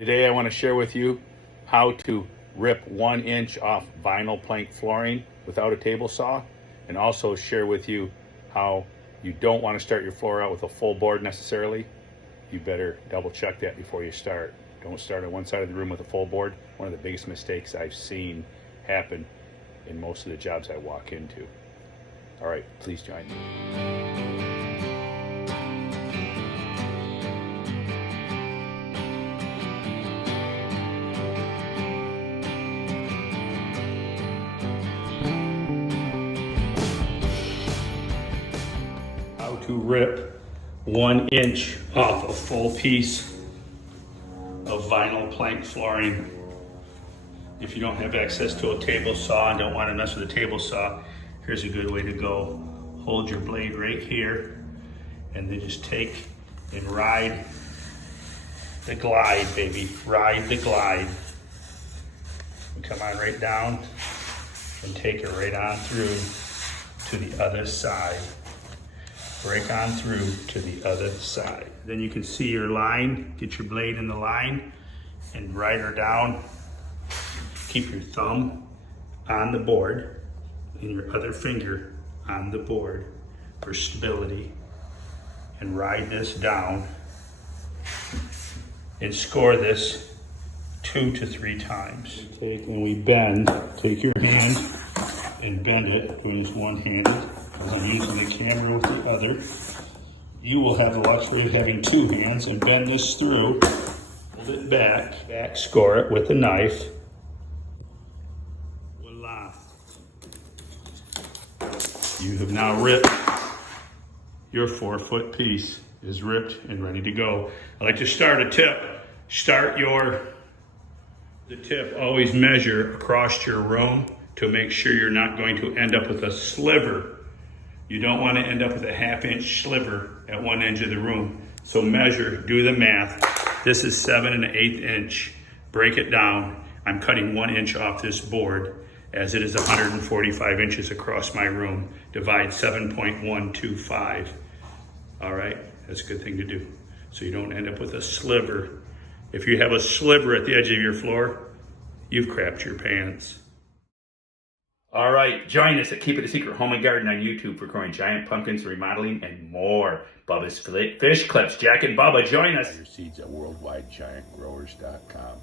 Today I want to share with you how to rip 1 inch off vinyl plank flooring without a table saw, and also share with you how you don't want to start your floor out with a full board necessarily. You better double check that before you start. Don't start on one side of the room with a full board. One of the biggest mistakes I've seen happen in most of the jobs I walk into. All right, please join me. How to rip 1 inch off a full piece of vinyl plank flooring. If you don't have access to a table saw and don't want to mess with a table saw, here's a good way to go. Hold your blade right here and then just take and ride the glide, baby. Ride the glide. And come on right down and take it right on through to the other side. Break on through to the other side. Then you can see your line. Get your blade in the line and ride her down. Keep your thumb on the board and your other finger on the board for stability, and ride this down and score this 2 to 3 times. When we bend, take your hand and bend it, doing this one-handed, as I'm using the camera with the other. You will have the luxury of having 2 hands, and bend this through, hold it back, score it with a knife. Voila. You have now ripped your 4-foot piece. Is ripped and ready to go. I like to start a tip. The tip, always measure across your room to make sure you're not going to end up with a sliver. You don't want to end up with a 1/2 inch sliver at one edge of the room. So measure, do the math. This is 7 1/8 inch. Break it down. I'm cutting 1 inch off this board as it is 145 inches across my room. Divide 7.125. All right, that's a good thing to do. So you don't end up with a sliver. If you have a sliver at the edge of your floor, you've crapped your pants. All right, join us at Keep It a Secret Home and Garden on YouTube for growing giant pumpkins, remodeling, and more. Bubba's Fish Clips. Jack and Bubba, join us. Your seeds at worldwidegiantgrowers.com.